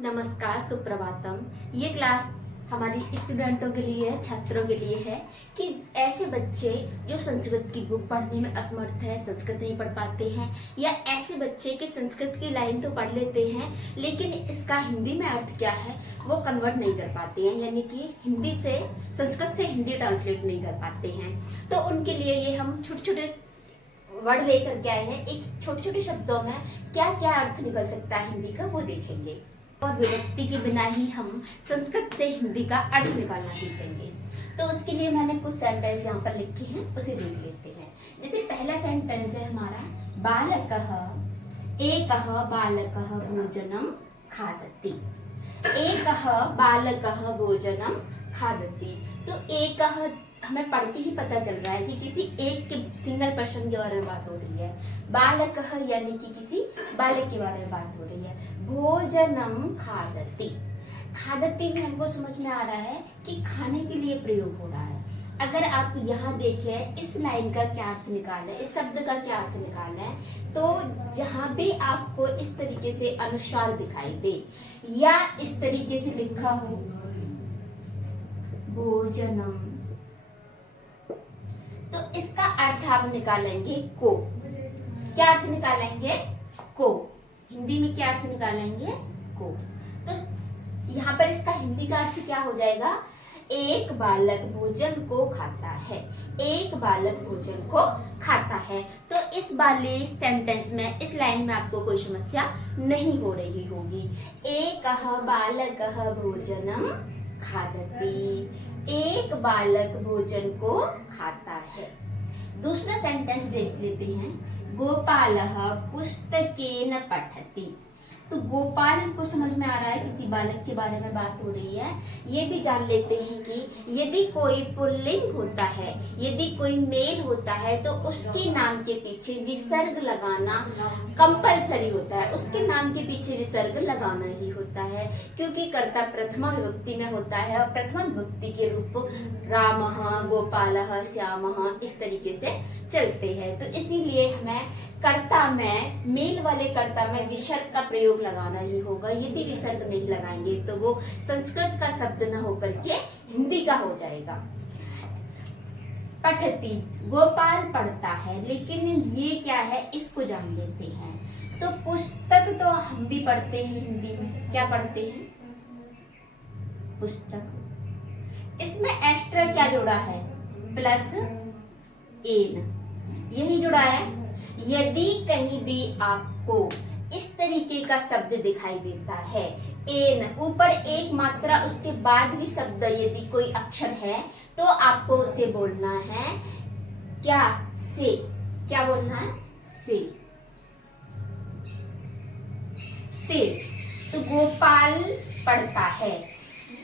नमस्कार, सुप्रभातम। ये क्लास हमारी स्टूडेंटों के लिए है, छात्रों के लिए है कि ऐसे बच्चे जो संस्कृत की बुक पढ़ने में असमर्थ है, संस्कृत नहीं पढ़ पाते हैं, या ऐसे बच्चे कि संस्कृत की लाइन तो पढ़ लेते हैं लेकिन इसका हिंदी में अर्थ क्या है वो कन्वर्ट नहीं कर पाते हैं, यानी कि हिंदी से संस्कृत से हिंदी ट्रांसलेट नहीं कर पाते हैं। तो उनके लिए ये हम छोटे छोटे वर्ड लेकर के आए हैं। एक छोटे छोटे शब्दों में क्या क्या अर्थ निकल सकता है हिंदी का वो देखेंगे, और विभक्ति के बिना ही हम संस्कृत से हिंदी का अर्थ निकालना सीखेंगे। तो उसके लिए मैंने कुछ सेंटेंस यहाँ पर लिखे हैं, उसे देख लेते हैं। जैसे पहला सेंटेंस है हमारा, बालकः एकः बालकः भोजनं खादति। एकः बालकः भोजनं खादति। तो एकः हमें पढ़ के ही पता चल रहा है कि किसी एक के सिंगल पर्सन के बारे में बात हो रही है। बालकः यानी कि किसी बालक के बारे में बात हो रही है। भोजनम खादति, खादति में हमको समझ में आ रहा है कि खाने के लिए प्रयोग हो रहा है। अगर आप यहाँ देखें इस लाइन का क्या अर्थ निकाला है, इस शब्द का क्या अर्थ निकाला है, तो जहां भी आपको इस तरीके से अनुस्वार दिखाई दे या इस तरीके से लिखा हो भोजनम, तो इसका अर्थ आप निकालेंगे को। क्या अर्थ निकालेंगे? को। हिंदी में क्या अर्थ निकालेंगे? को। तो यहाँ पर इसका हिंदी का अर्थ क्या हो जाएगा? एक बालक भोजन को खाता है। एक बालक भोजन को खाता है। तो इस वाले सेंटेंस में, इस लाइन में आपको कोई समस्या नहीं हो रही होगी। एकः बालकः भोजनम खादति। एक बालक भोजन को खाता है। दूसरा सेंटेंस देख लेते हैं, गोपालः पुस्तकेन पठति। तो गोपाल हमको समझ में आ रहा है किसी बालक के बारे में बात हो रही है। ये भी जान लेते हैं कि यदि कोई पुल्लिंग होता है, यदि कोई मेल होता है, तो उसके नाम के पीछे विसर्ग लगाना कंपलसरी होता है। उसके नाम के पीछे विसर्ग लगाना ही होता है, क्योंकि कर्ता प्रथमा विभक्ति में होता है और प्रथमा विभक्ति के रूप रामः, गोपालः, श्यामः इस तरीके से चलते हैं। तो इसीलिए हमें कर्ता में, मेल वाले कर्ता में विसर्ग का प्रयोग लगाना ही होगा। यदि विसर्ग नहीं लगाएंगे तो वो संस्कृत का शब्द न होकर के हिंदी का हो जाएगा। पठति, गोपाल पढ़ता है, लेकिन ये क्या है इसको जान लेते हैं। तो पुस्तक तो हम भी पढ़ते हैं हिंदी में, क्या पढ़ते हैं? पुस्तक। इसमें एक्स्ट्रा क्या जुड़ा है? प्लस एन, यही जुड़ा है। यदि कहीं भी आपको इस तरीके का शब्द दिखाई देता है, एन ऊपर एक मात्रा उसके बाद भी शब्द यदि कोई अक्षर है, तो आपको उसे बोलना है क्या? से। क्या बोलना है? से। से। तो गोपाल पढ़ता है,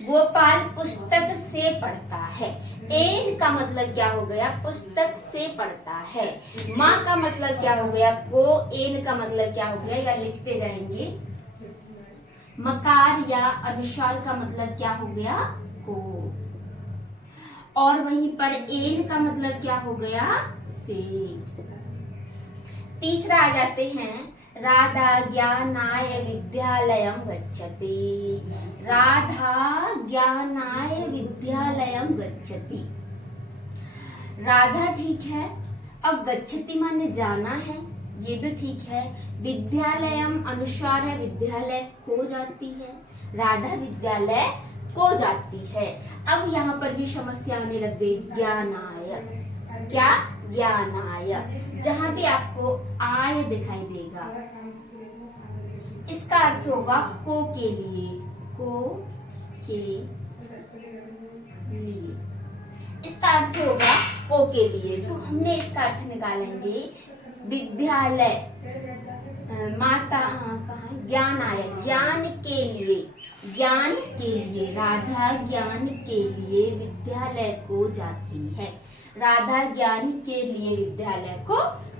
गोपाल पुस्तक से पढ़ता है। एन का मतलब क्या हो गया? पुस्तक से पढ़ता है। माँ का मतलब क्या हो गया? को। एन का मतलब क्या हो गया? या लिखते जाएंगे, मकार या अनुस्वार का मतलब क्या हो गया? को। और वहीं पर एन का मतलब क्या हो गया? से। तीसरा आ जाते हैं, राधा ज्ञानाय विद्यालयं गच्छति। राधा ज्ञानाय विद्यालयं गच्छति। राधा ठीक है, अब गच्छति माने जाना है, ये भी ठीक है। विद्यालयम अनुस्वार है, विद्यालय को जाती है, राधा विद्यालय को जाती है। अब यहाँ पर भी समस्या आने लग गई, ज्ञानाय। क्या? ज्ञानाय। जहां भी आपको आय दिखाई देगा, इसका अर्थ होगा को के लिए। को के लिए, इसका अर्थ होगा को के लिए। तो हमने इसका अर्थ निकालेंगे विद्यालय, माता कहाँ? ज्ञान आय, ज्ञान के लिए। ज्ञान के लिए, राधा ज्ञान के लिए विद्यालय को जाती है। राधा ज्ञान के लिए विद्यालय को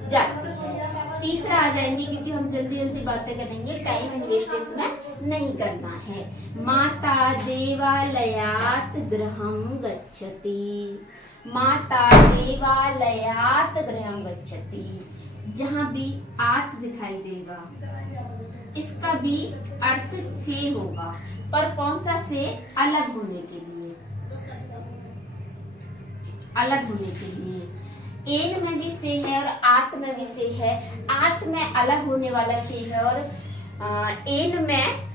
जाती है। तीसरा आ जाएंगे, क्योंकि हम जल्दी जल्दी बातें करेंगे, टाइम इन्वेस्ट इसमें नहीं करना है। माता देवालयात गृहं गच्छति। माता देवालयात गृहं गच्छति। जहां भी आत दिखाई देगा, इसका भी अर्थ से होगा, पर कौन सा से? अलग होने के लिए, अलग होने के लिए। एन में भी से है और आत में भी से है। आत में अलग होने वाला से है और एन में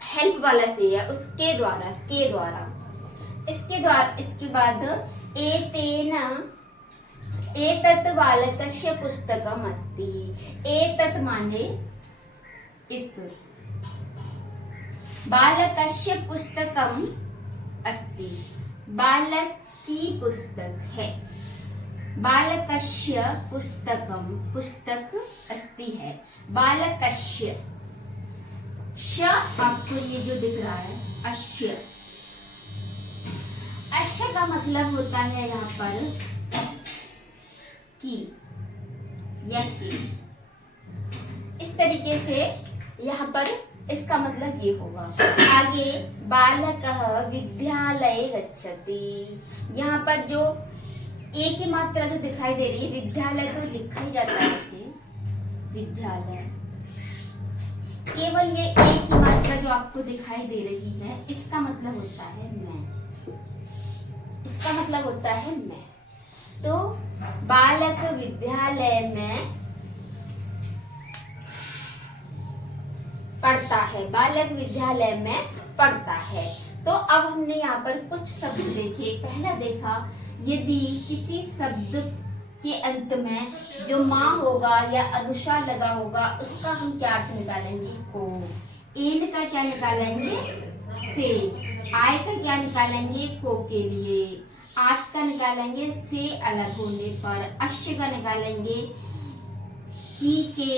हेल्प वाला से है, उसके द्वारा, के द्वारा, इसके द्वारा। इसके बाद एतेन एतत् बालकस्य पुस्तकम अस्ति। एतत् माने इस, बालकस्य पुस्तकम अस्ति, बालक की पुस्तक है। बालकस्य पुस्तकम, पुस्तक अस्ति है, बालकस्य। श आपको ये जो दिख रहा है अश्य, अश्य का मतलब होता है यहाँ पर की या की। इस तरीके से यहाँ पर इसका मतलब ये होगा। आगे बालकः विद्यालये गच्छति। यहाँ पर जो एक ही मात्रा जो दिखाई दे रही है, विद्यालय तो लिखा ही जाता है इसे, विद्यालय। केवल ये एक ही मात्रा जो आपको दिखाई दे रही है, इसका मतलब होता है मैं, इसका मतलब होता है मैं। तो बालक विद्यालय में पढ़ता है, बालक विद्यालय में पढ़ता है। तो अब हमने यहाँ पर कुछ शब्द देखे। पहला देखा, यदि किसी शब्द के अंत में जो माँ होगा या अनुस्वार लगा होगा, उसका हम क्या अर्थ निकालेंगे? को। एन का क्या निकालेंगे? से। आय का क्या निकालेंगे? को के लिए। आत का निकालेंगे से अलग होने पर। अश्य का निकालेंगे की के।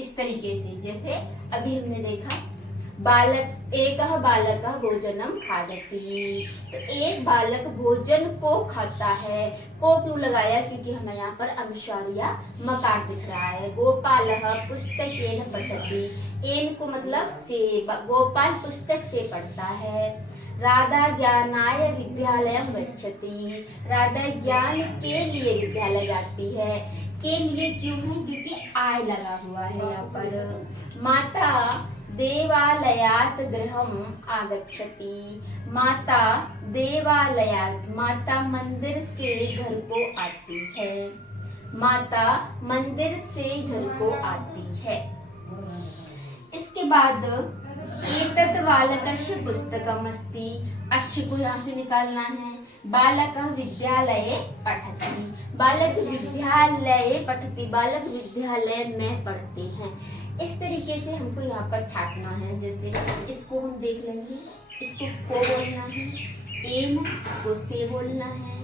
इस तरीके से, जैसे अभी हमने देखा, बालक एकः बालकः भोजनम खादति। तो एक बालक भोजन को खाता है। को क्यों लगाया? क्योंकि हमें यहाँ पर अनुस्वार या मकार दिख रहा है। गोपालः पुस्तकेन पठति। एन को मतलब से, गोपाल पुस्तक से पढ़ता है। राधा ज्ञानाय विद्यालयम गच्छति। राधा ज्ञान के लिए विद्यालय जाती है। के लिए क्यों है? क्योंकि आय लगा हुआ है यहाँ पर। माता देवालयात् गृहम् आगच्छति। माता देवालयात्, माता मंदिर से घर को आती है। माता मंदिर से घर को आती है। इसके बाद एतत् बालकस्य पुस्तकम् अस्ति। अश्य को यहाँ से निकालना है। बालकः विद्यालये पठति। बालक विद्यालये पठति, बालक विद्यालय में पढ़ते हैं। इस तरीके से हमको यहाँ पर छाटना है। जैसे इसको हम देख लेंगे, इसको को बोलना है, एन इसको से बोलना है,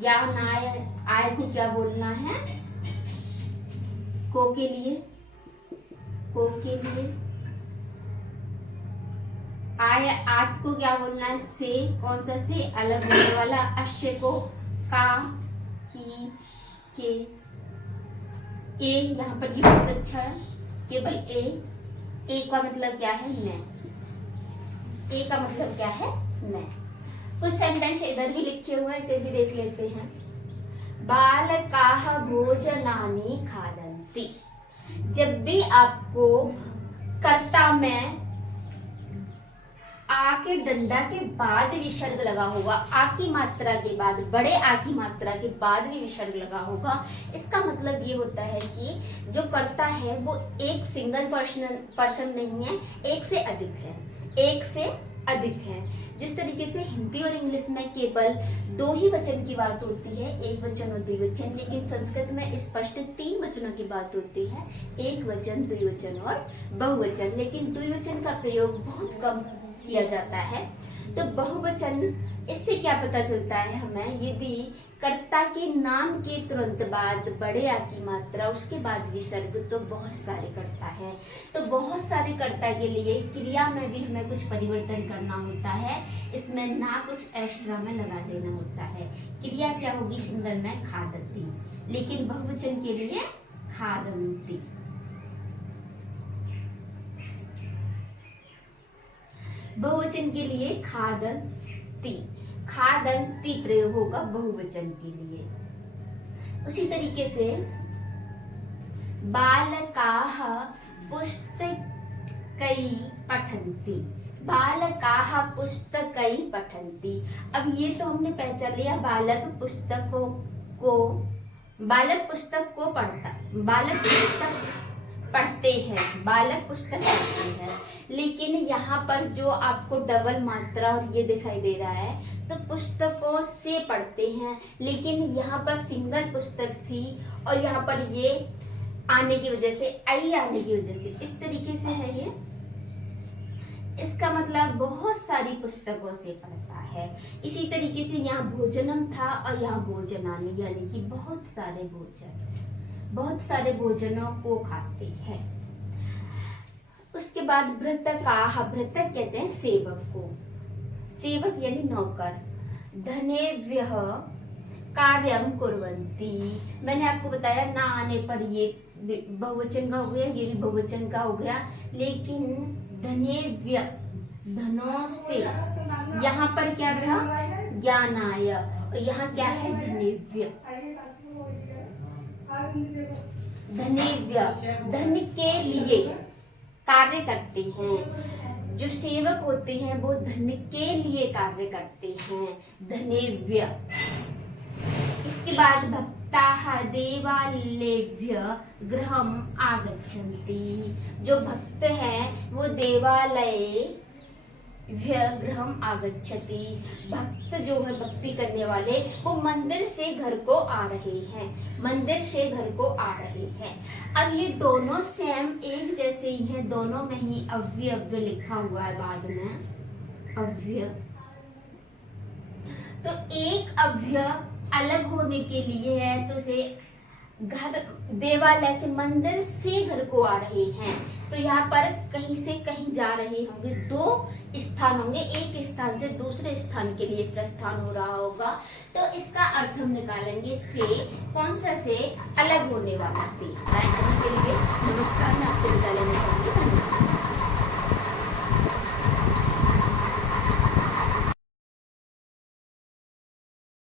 ज्ञान आय, आय को क्या बोलना है? को के लिए, को के लिए। आय, आत को क्या बोलना है? से। कौन सा से? अलग होने वाला। अश्य को का, की, के। ए यहाँ पर भी बहुत अच्छा है, केवल ए का मतलब क्या है? मैं। ए का मतलब क्या है? मैं। कुछ सेंटेंस इधर भी लिखे हुए हैं, इसे भी देख लेते हैं। बालकाः भोजनानि खादन्ति। जब भी आपको कर्ता में आ के डंडा के बाद विसर्ग लगा होगा, आ की मात्रा के बाद, बड़े आ की मात्रा के बाद भी विसर्ग लगा होगा, इसका मतलब ये होता है कि जो कर्ता है वो एक सिंगल पर्सन नहीं है, एक से अधिक है, एक से अधिक है। जिस तरीके से हिंदी और इंग्लिश में केवल दो ही वचन की बात होती है, एक वचन और द्विवचन, लेकिन संस्कृत में स्पष्ट तीन वचनों की बात होती है, एक वचन, द्विवचन और बहुवचन। लेकिन द्विवचन का प्रयोग बहुत कम किया जाता है। तो बहुवचन, इससे क्या पता चलता है हमें? यदि कर्ता के नाम के तुरंत बाद बड़े आ की मात्रा, उसके बाद विसर्ग, तो बहुत सारे कर्ता है। तो बहुत सारे कर्ता के लिए क्रिया में भी हमें कुछ परिवर्तन करना होता है, इसमें ना कुछ एक्स्ट्रा में लगा देना होता है। क्रिया क्या होगी? सिंगल में खादती, लेकिन बहुवचन के लिए खादन्ति। बहुवचन के लिए खादन्ति, खादन्ति प्रयोग होगा बहुवचन के लिए। उसी तरीके से बालकाः पुस्तकै पठन्ति। बालकाः पुस्तकै पठन्ति। अब ये तो हमने पहचान लिया, बालक पुस्तक पढ़ते हैं, बालक पुस्तक पढ़ते हैं। लेकिन यहाँ पर जो आपको डबल मात्रा और ये दिखाई दे रहा है, तो पुस्तकों से पढ़ते हैं, लेकिन यहाँ पर सिंगल पुस्तक थी और यहाँ पर ये आने की वजह से, आई आने की वजह से इस तरीके से है ये। इसका मतलब बहुत सारी पुस्तकों से पढ़ता है। इसी तरीके से यहाँ भोजनम था और यहाँ भोजनानि, यानी कि बहुत सारे भोजनों को खाते हैं। उसके बाद भृतकाः, भृतक कहते हैं सेवक को, सेवक यानी नौकर। धनेभ्यः कार्यम कुर्वन्ति। मैंने आपको बताया ना आने पर ये बहुवचन का हो गया, ये भी बहुवचन का हो गया, लेकिन धनेभ्य, धनों से, यहाँ पर क्या था, ज्ञानाय, और यहाँ क्या है, धनेभ्य। धनेभ्य, धन के लिए कार्य करते हैं। जो सेवक होते हैं वो धन के लिए कार्य करते हैं, धनेभ्य। इसके बाद भक्ताः देवालयेभ्यः गृहम् आगच्छन्ति। जो भक्त हैं वो देवालय गृहम् आगच्छति। भक्त जो है, भक्ति करने वाले, वो मंदिर से घर को आ रहे हैं, मंदिर से घर को आ रहे हैं। अब ये दोनों सेम एक जैसे ही हैं, दोनों में ही अव्यय लिखा हुआ है बाद में, अव्यय। तो एक अव्यय अलग होने के लिए है, तो उसे घर, देवालय से, मंदिर से घर को आ रहे हैं, तो यहाँ पर कहीं से कहीं जा रहे होंगे, दो स्थान होंगे, एक स्थान से दूसरे स्थान के लिए प्रस्थान हो रहा होगा। तो इसका अर्थ हम निकालेंगे से, कौन सा से, अलग होने वाला से। अभी के लिए नमस्कार, मैं आपसे विदा लेना चाहूंगी।